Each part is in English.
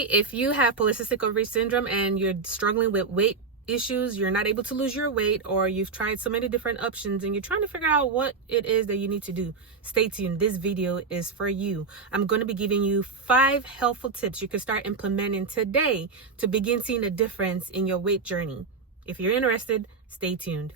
say if you have polycystic ovary syndrome and you're struggling with weight issues, you're not able to lose your weight, or you've tried so many different options and you're trying to figure out what it is that you need to do, stay tuned. This video is for you. I'm going to be giving you 5 helpful tips you can start implementing today to begin seeing a difference in your weight journey. If you're interested, stay tuned.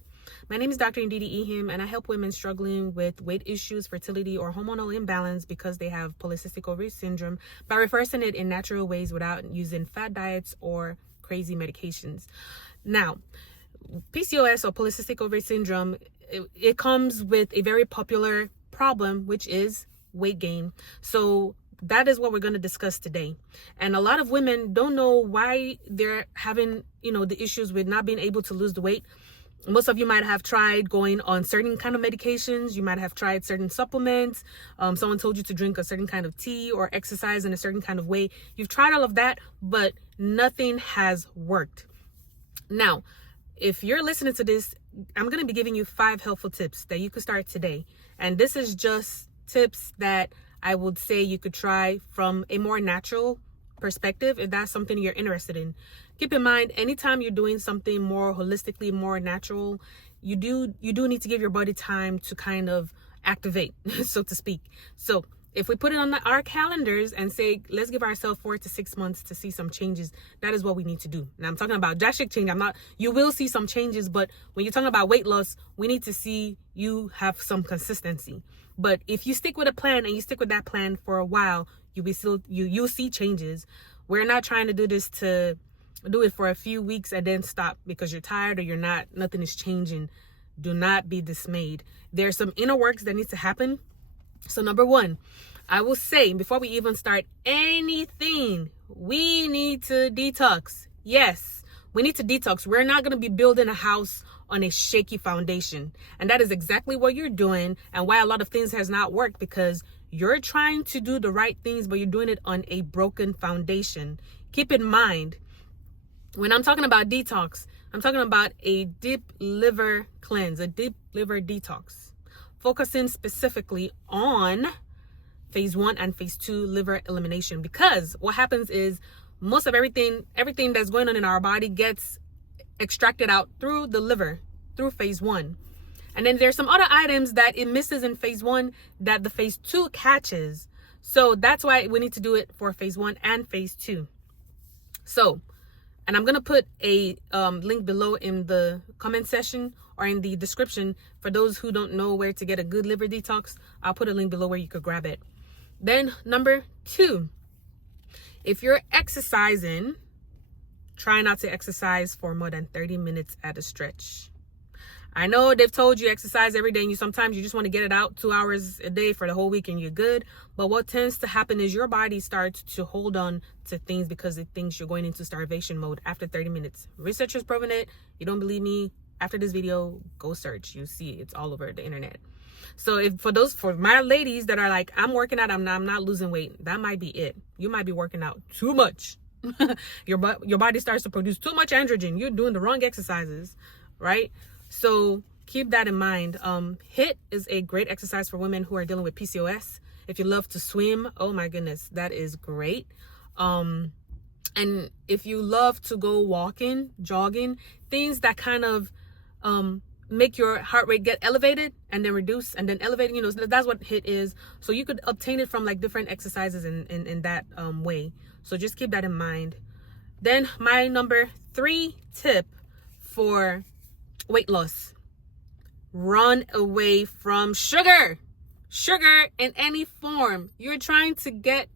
My name is Dr. Ndidi Ehim, and I help women struggling with weight issues, fertility, or hormonal imbalance because they have polycystic ovary syndrome by reversing it in natural ways without using fad diets or crazy medications. Now, PCOS or polycystic ovary syndrome, it comes with a very popular problem, which is weight gain. So that is what we're going to discuss today. And a lot of women don't know why they're having, the issues with not being able to lose the weight. Most of you might have tried going on certain kind of medications. You might have tried certain supplements. Someone told you to drink a certain kind of tea or exercise in a certain kind of way. You've tried all of that, but nothing has worked. Now, if you're listening to this, I'm going to be giving you 5 helpful tips that you could start today. And this is just tips that I would say you could try from a more natural perspective if that's something you're interested in. Keep in mind, anytime you're doing something more holistically, more natural, you do need to give your body time to kind of activate, so to speak. So if we put it on our calendars and say, let's give ourselves 4 to 6 months to see some changes, that is what we need to do. Now, I'm talking about drastic change. You will see some changes, but when you're talking about weight loss, we need to see you have some consistency. But if you stick with a plan and you stick with that plan for a while, you'll see changes. We're not trying to do this to do it for a few weeks and then stop because you're tired or nothing is changing. Do not be dismayed. There's some inner works that needs to happen. So number 1, I will say before we even start anything, we need to detox. Yes, we need to detox. We're not going to be building a house on a shaky foundation. And that is exactly what you're doing and why a lot of things has not worked, because you're trying to do the right things, but you're doing it on a broken foundation. Keep in mind, when I'm talking about detox, I'm talking about a deep liver cleanse, a deep liver detox, focusing specifically on phase 1 and phase 2 liver elimination. Because what happens is most of everything that's going on in our body gets extracted out through the liver, through phase 1. And then there's some other items that it misses in phase 1 that the phase 2 catches. So that's why we need to do it for phase 1 and phase 2. So, and I'm going to put a link below in the comment section or in the description for those who don't know where to get a good liver detox. I'll put a link below where you could grab it. Then number 2, if you're exercising, try not to exercise for more than 30 minutes at a stretch. I know they've told you exercise every day and sometimes you just want to get it out 2 hours a day for the whole week and you're good. But what tends to happen is your body starts to hold on to things because it thinks you're going into starvation mode after 30 minutes. Research has proven it. You don't believe me? After this video, go search. You see it's all over the internet. So for my ladies that are like, I'm working out, I'm not losing weight, that might be it. You might be working out too much. Your body starts to produce too much androgen. You're doing the wrong exercises, right? So keep that in mind. HIIT is a great exercise for women who are dealing with PCOS. If you love to swim, oh my goodness, that is great. And if you love to go walking, jogging, things that kind of make your heart rate get elevated and then reduce and then elevate, that's what HIIT is. So you could obtain it from like different exercises in that way. So just keep that in mind. Then my number 3 tip for weight loss: run away from sugar in any form. You're trying to get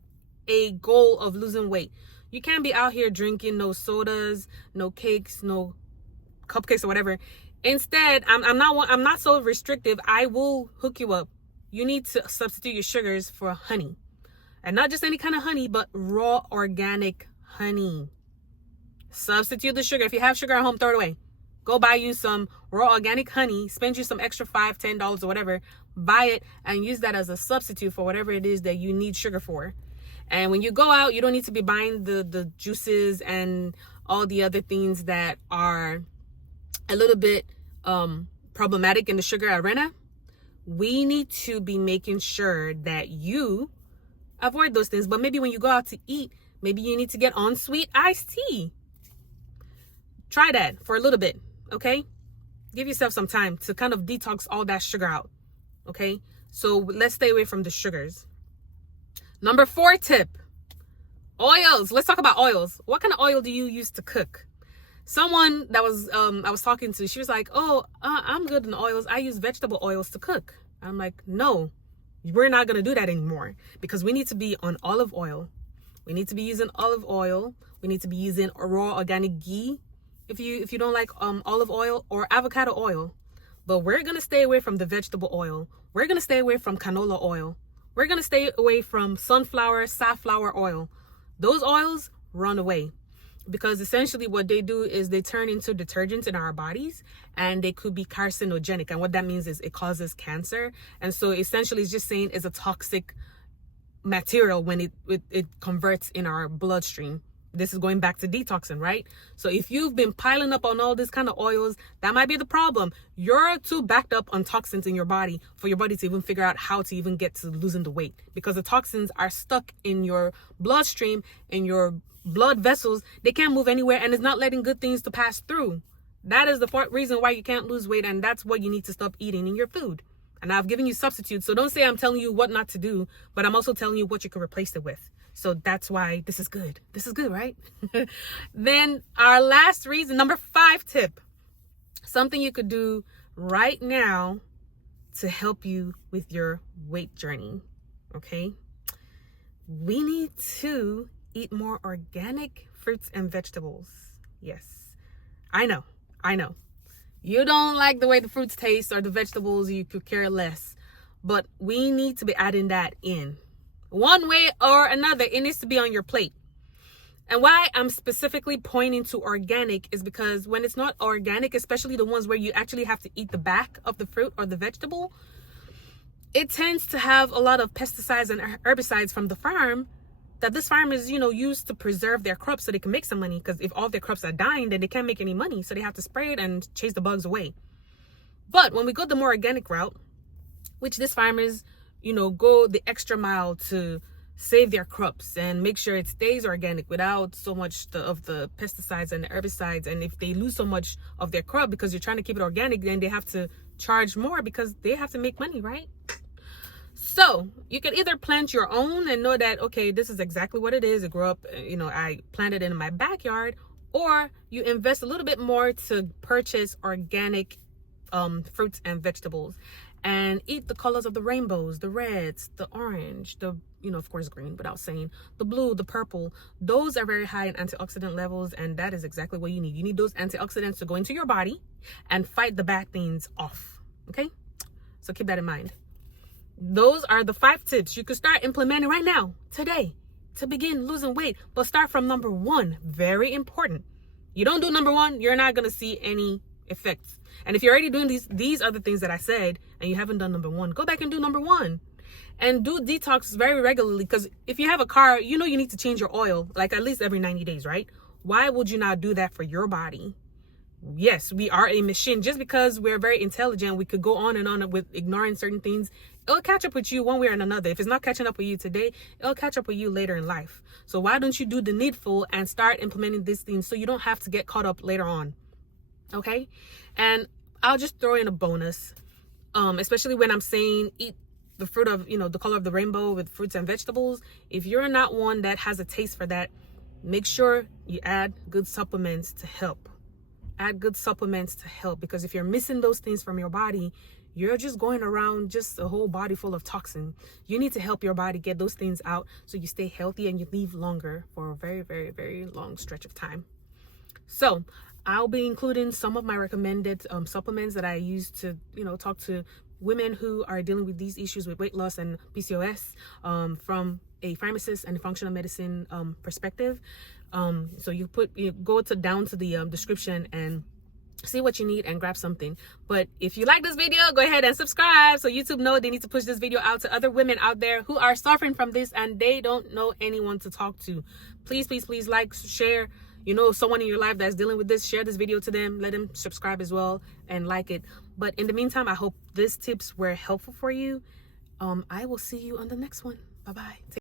a goal of losing weight. You can't be out here drinking no sodas, no cakes, no cupcakes or whatever. Instead, I'm not so restrictive. I will hook you up. You need to substitute your sugars for honey, and not just any kind of honey, but raw organic honey. Substitute the sugar. If you have sugar at home, throw it away. Go buy you some raw organic honey, spend you some extra $5, $10 or whatever, buy it and use that as a substitute for whatever it is that you need sugar for. And when you go out, you don't need to be buying the juices and all the other things that are a little bit problematic in the sugar arena. We need to be making sure that you avoid those things. But maybe when you go out to eat, Maybe you need to get on sweet iced tea. Try that for a little bit, okay? Give yourself some time to kind of detox all that sugar out, okay? So let's stay away from the sugars. Number 4 tip, oils. Let's talk about oils. What kind of oil do you use to cook? Someone that was I was talking to, she was like, oh, I'm good in oils. I use vegetable oils to cook. I'm like, no, we're not going to do that anymore, because we need to be on olive oil. We need to be using olive oil. We need to be using raw organic ghee if you don't like olive oil, or avocado oil. But we're going to stay away from the vegetable oil. We're going to stay away from canola oil. We're going to stay away from sunflower, safflower oil. Those oils, run away. Because essentially what they do is they turn into detergents in our bodies, and they could be carcinogenic. And what that means is it causes cancer. And so essentially it's just saying it's a toxic material when it converts in our bloodstream. This is going back to detoxing, right? So if you've been piling up on all this kind of oils, that might be the problem. You're too backed up on toxins in your body for your body to even figure out how to even get to losing the weight, because the toxins are stuck in your bloodstream, in your blood vessels. They can't move anywhere, and it's not letting good things to pass through. That is the reason why you can't lose weight, and that's what you need to stop eating in your food. And I've given you substitutes, so don't say I'm telling you what not to do, but I'm also telling you what you can replace it with. So that's why this is good. This is good, right? Then our last reason, number 5 tip, something you could do right now to help you with your weight journey, okay? We need to eat more organic fruits and vegetables. Yes, I know. You don't like the way the fruits taste or the vegetables, you could care less. But we need to be adding that in. One way or another, it needs to be on your plate. And why I'm specifically pointing to organic is because when it's not organic, especially the ones where you actually have to eat the back of the fruit or the vegetable, it tends to have a lot of pesticides and herbicides from the farm that this farm is, used to preserve their crops so they can make some money. Because if all their crops are dying, then they can't make any money. So they have to spray it and chase the bugs away. But when we go the more organic route, which this farmers, go the extra mile to save their crops and make sure it stays organic without so much of the pesticides and the herbicides. And if they lose so much of their crop because you're trying to keep it organic, then they have to charge more because they have to make money, right? So you can either plant your own and know that, okay, this is exactly what it is. It grew up, I planted it in my backyard, or you invest a little bit more to purchase organic fruits and vegetables and eat the colors of the rainbows, the reds, the orange, the, of course, green, without saying, the blue, the purple. Those are very high in antioxidant levels, and that is exactly what you need. You need those antioxidants to go into your body and fight the bad things off, okay? So keep that in mind. Those are the 5 tips you could start implementing right now, today, to begin losing weight. But start from number 1, very important. You don't do number 1, you're not going to see any effects. And if you're already doing these other things that I said, and you haven't done number 1, go back and do number 1. And do detox very regularly, because if you have a car, you need to change your oil, like at least every 90 days, right? Why would you not do that for your body? Yes, we are a machine. Just because we're very intelligent, we could go on and on with ignoring certain things. It'll catch up with you one way or another. If it's not catching up with you today, it'll catch up with you later in life. So why don't you do the needful and start implementing these things so you don't have to get caught up later on? Okay? And I'll just throw in a bonus, especially when I'm saying eat the fruit of, the color of the rainbow with fruits and vegetables. If you're not one that has a taste for that, make sure you add good supplements to help. Add good supplements to help, because if you're missing those things from your body, you're just going around just a whole body full of toxin. You need to help your body get those things out so you stay healthy and you live longer for a very, very, very long stretch of time. So I'll be including some of my recommended supplements that I use to, talk to women who are dealing with these issues with weight loss and PCOS from a pharmacist and functional medicine perspective. So you go down to the description and see what you need and grab something. But if you like this video, go ahead and subscribe so YouTube know they need to push this video out to other women out there who are suffering from this and they don't know anyone to talk to. Please, please, please like, share. Someone in your life that's dealing with this, share this video to them. Let them subscribe as well and like it. But in the meantime, I hope these tips were helpful for you. I will see you on the next one. Bye-bye.